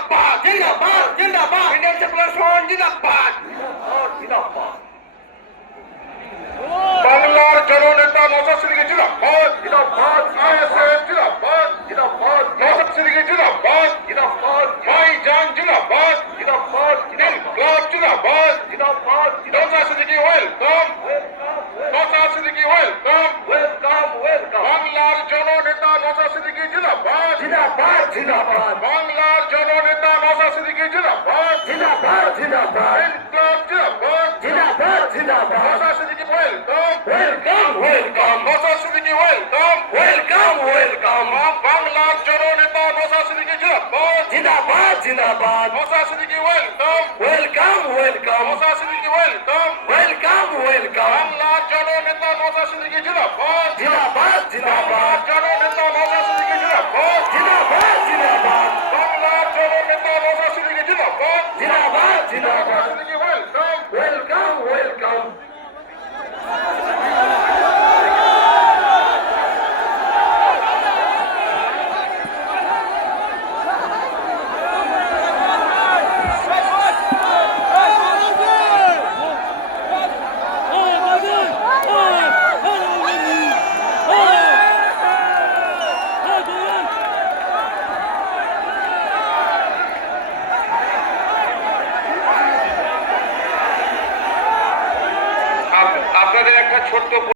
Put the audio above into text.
জিন্দাবাদ জিন্দাবাদ জিন্দাবাদ ইন্ডিয়ান সেকুলার ফ্রন্ট জিন্দাবাদ জিন্দাবাদ বাংলার জননেতা নওশাদ সিদ্দিকী জিন্দাবাদ জিন্দাবাদ আইএসএফ জিন্দাবাদ জিন্দাবাদ নওশাদ সিদ্দিকী জিন্দাবাদ জিন্দাবাদ ভাইজান জিন্দাবাদ জিন্দাবাদ ইনকলাব জিন্দাবাদ জিন্দাবাদ Naushad Siddiqui welcome Naushad Siddiqui welcome welcome welcome বাংলার জননেতা নওশাদ সিদ্দিকী জিন্দাবাদ জিন্দাবাদ জিন্দাবাদ বাংলার জননেতা নওশাদ সিদ্দিকী জিন্দাবাদ জিন্দাবাদ জিন্দাবাদ ইনকলাব জিন্দাবাদ জিন্দাবাদ জিন্দাবাদ Naushad Siddiqui welcome welcome welcome Naushad Siddiqui welcome welcome welcome বাংলার জননেতা নওশাদ সিদ্দিকী জিন্দাবাদ জিন্দাবাদ জিন্দাবাদ Naushad Siddiqui welcome welcome welcome Naushad Siddiqui welcome welcome welcome বাংলার জননেতা নওশাদ সিদ্দিকী জিন্দাবাদ জিন্দাবাদ জিন্দাবাদ জননেতা নওশাদ